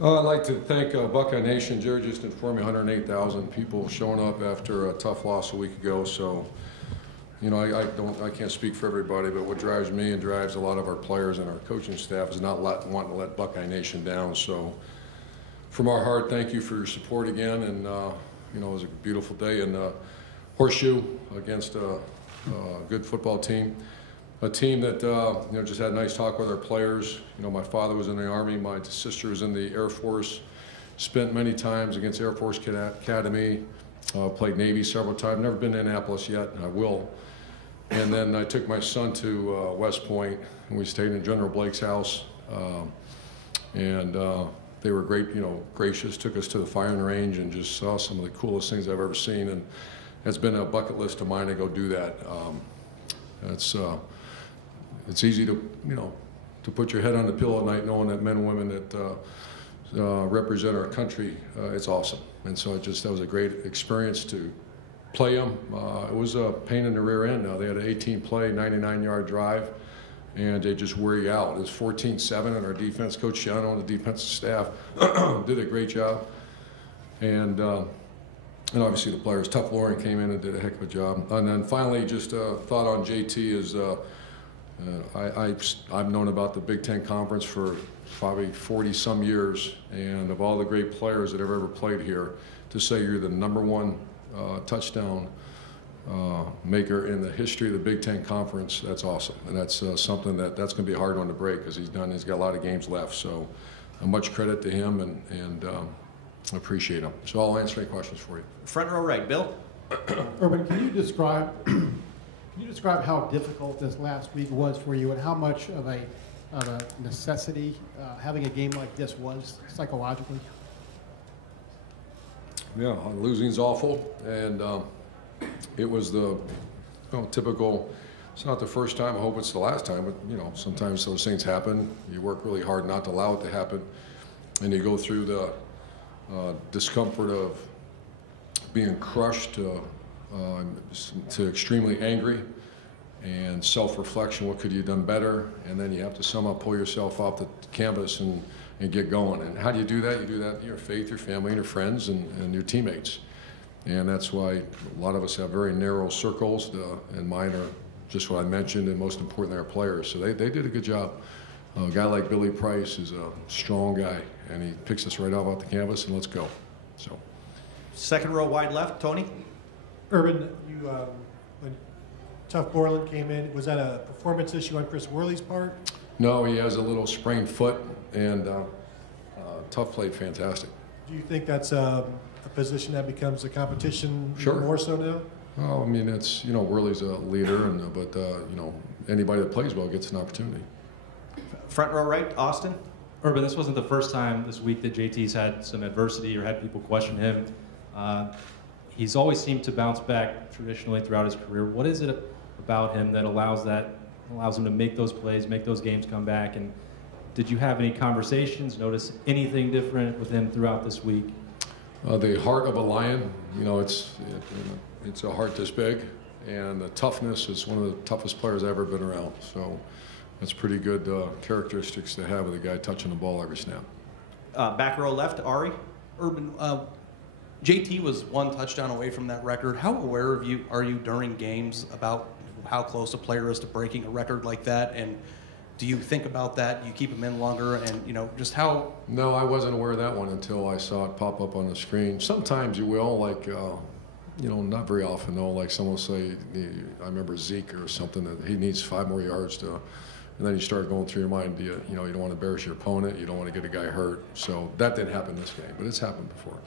I'd like to thank Buckeye Nation. Jerry just informed me 108,000 people showing up after a tough loss a week ago. So, you know, I can't speak for everybody, but what drives me and drives a lot of our players and our coaching staff is not wanting to let Buckeye Nation down. So, from our heart, thank you for your support again. And you know, it was a beautiful day in Horseshoe against a good football team. A team that you know, just had a nice talk with our players. You know, my father was in the Army, my sister was in the Air Force, spent many times against Air Force Academy, played Navy several times, never been to Annapolis yet, I will. And then I took my son to West Point, and we stayed in General Blake's house. They were great, you know, gracious, took us to the firing range and just saw some of the coolest things I've ever seen. And it's been a bucket list of mine to go do that. It's easy to, you know, to put your head on the pillow at night knowing that men and women that represent our country, it's awesome. And so that was a great experience to play them. It was a pain in the rear end. Now they had an 18-play, 99-yard drive, and they just wear you out. It was 14-7, and our defense coach Shiano and the defensive staff did a great job. And obviously the players. Tough Lauren came in and did a heck of a job. And then finally, just a thought on JT is I've known about the Big Ten Conference for probably 40-some years, and of all the great players that have ever played here, to say you're the #1 touchdown maker in the history of the Big Ten Conference, that's awesome. And that's something that's going to be a hard one to break because he's got a lot of games left. So much credit to him, and I appreciate him. So I'll answer any questions for you. Front row right, Bill. Urban, can you describe how difficult this last week was for you, and how much of a necessity having a game like this was psychologically? Yeah, losing's awful, and it was the typical. It's not the first time. I hope it's the last time, but you know, sometimes those things happen. You work really hard not to allow it to happen, and you go through the discomfort of being crushed to extremely angry, and self-reflection. What could you have done better? And then you have to somehow pull yourself off the canvas and get going. And how do you do that? You do that in your faith, your family, and your friends, and your teammates. And that's why a lot of us have very narrow circles, and mine are just what I mentioned, and most importantly, our players. So they did a good job. A guy like Billy Price is a strong guy, and he picks us right off the canvas, and let's go. So, second row wide left, Tony. Urban, when Tough Borland came in, was that a performance issue on Chris Worley's part? No, he has a little sprained foot, and Tough played fantastic. Do you think that's a position that becomes a competition Sure. more so now? Well, I mean, it's, you know, Worley's a leader, but you know, anybody that plays well gets an opportunity. Front row right, Austin. Urban, this wasn't the first time this week that JT's had some adversity or had people question him. He's always seemed to bounce back traditionally throughout his career. What is it about him that allows him to make those plays, make those games come back? And did you have any conversations, notice anything different with him throughout this week? The heart of a lion, you know, it's a heart this big, and the toughness is one of the toughest players I've ever been around. So that's pretty good characteristics to have with a guy touching the ball every snap. Back row left, Ari. Urban, JT was 1 touchdown away from that record. How aware are you during games about how close a player is to breaking a record like that? And do you think about that? Do you keep him in longer? And, you know, just how? No, I wasn't aware of that one until I saw it pop up on the screen. Sometimes you will, like, you know, not very often though. Like someone will say, I remember Zeke or something, that he needs 5 more yards to, and then you start going through your mind, you know, you don't want to embarrass your opponent, you don't want to get a guy hurt. So that didn't happen this game, but it's happened before.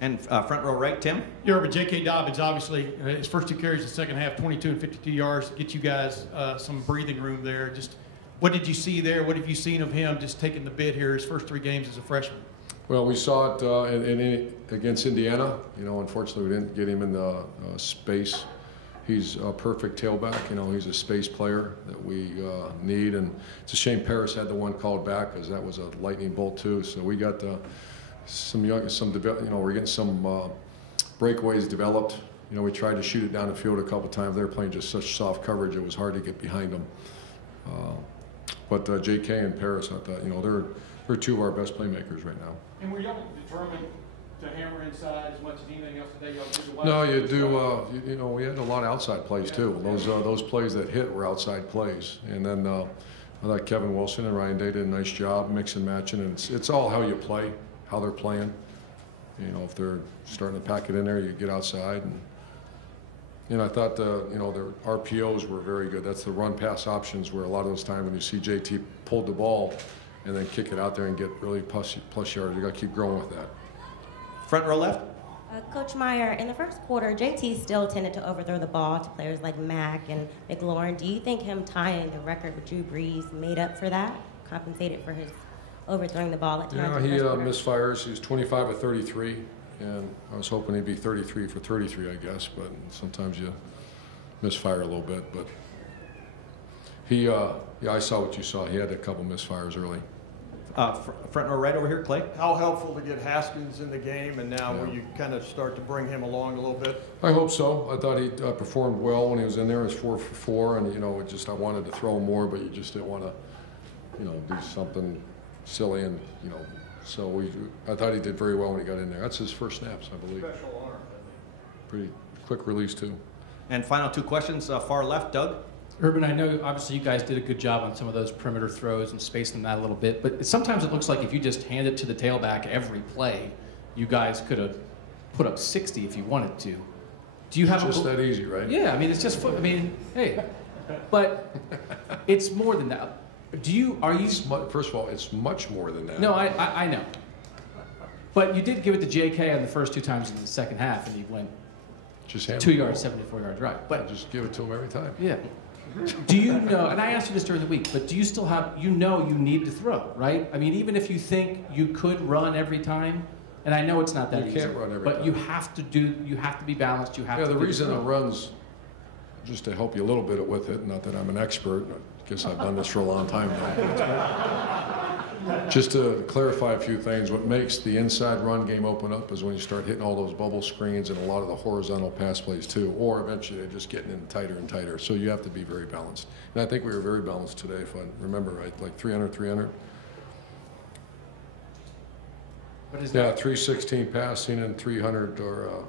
And front row right, Tim. Yeah, but J.K. Dobbins, obviously, his first 2 carries in the second half, 22 and 52 yards, get you guys some breathing room there. Just what did you see there? What have you seen of him just taking the bid here his first 3 games as a freshman? Well, we saw it against Indiana. You know, unfortunately, we didn't get him in the space. He's a perfect tailback. You know, he's a space player that we need. And it's a shame Paris had the one called back because that was a lightning bolt too. So we got we're getting some breakaways developed. You know, we tried to shoot it down the field a couple times. They were playing just such soft coverage, it was hard to get behind them. But J.K. and Paris, I thought, they're two of our best playmakers right now. And were y'all determined to hammer inside as much as anything else today? Y'all did the wide No, side you do. inside? We had a lot of outside plays too. Those plays that hit were outside plays. And then I thought Kevin Wilson and Ryan Day did a nice job mixing, matching, and it's all how you play, how they're playing. If they're starting to pack it in there, you get outside. And I thought their RPOs were very good. That's the run pass options where a lot of those times when you see JT pull the ball and then kick it out there and get really plus yards, you got to keep growing with that. Front row left. Coach Meyer, in the first quarter, JT still tended to overthrow the ball to players like Mack and McLaurin. Do you think him tying the record with Drew Brees made up for that, compensated for his overthrowing the ball at times? Yeah, in the he first quarter? misfires. He was 25 of 33, and I was hoping he'd be 33 for 33, I guess. But sometimes you misfire a little bit. But I saw what you saw. He had a couple misfires early. Front row right over here, Clay. How helpful to get Haskins in the game, and now Yeah. will you kind of start to bring him along a little bit? I hope so. I thought he performed well when he was in there. He was 4 for 4, and I wanted to throw him more, but you just didn't want to, do something silly, and So I thought he did very well when he got in there. That's his first snaps, I believe. Special arm. Pretty quick release too. And final two questions, far left, Doug. Urban, I know obviously you guys did a good job on some of those perimeter throws and spacing them out a little bit, but sometimes it looks like if you just hand it to the tailback every play, you guys could have put up 60 if you wanted to. Do you have It's just that easy, right? Yeah, I mean it's just hey, but it's more than that. First of all, it's much more than that. No, I know. But you did give it to J.K. on the first two times in the second half, and he went Just hand 2 him the yards, ball. 74-yard drive. But But just give it to him every time. yeah. Do you know, and I asked you this during the week, but do you still have, you need to throw, right? I mean, even if you think you could run every time, and I know it's not that You easy. can't run every but time. you have to be balanced, you have Yeah, to the do reason it throw. runs, just to help you a little bit with it, not that I'm an expert, I guess I've done this for a long time now. Just to clarify a few things, what makes the inside run game open up is when you start hitting all those bubble screens and a lot of the horizontal pass plays too, or eventually they're just getting in tighter and tighter. So you have to be very balanced. And I think we were very balanced today, if I remember right, like 300. What is Yeah, that? 316 passing and 300 or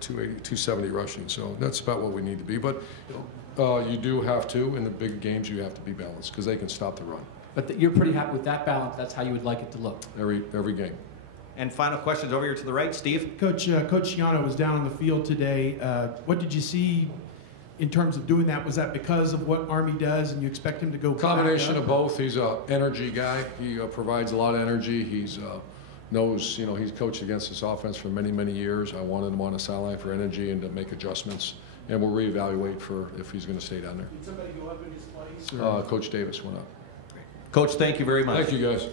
270 rushing. So that's about what we need to be. But you do have to, in the big games, you have to be balanced because they can stop the run But you're pretty happy with that balance, that's how you would like it to look. every game. And final questions over here to the right, Steve. Coach Shiano was down on the field today. What did you see in terms of doing that? Was that because of what Army does and you expect him to go Combination back of both. He's an energy guy. He provides a lot of energy. He's knows, he's coached against this offense for many, many years. I wanted him on the sideline for energy and to make adjustments. And we'll reevaluate for if he's going to stay down there. Did somebody go up in his place? Coach Davis went up. Coach, thank you very much. Thank you, guys.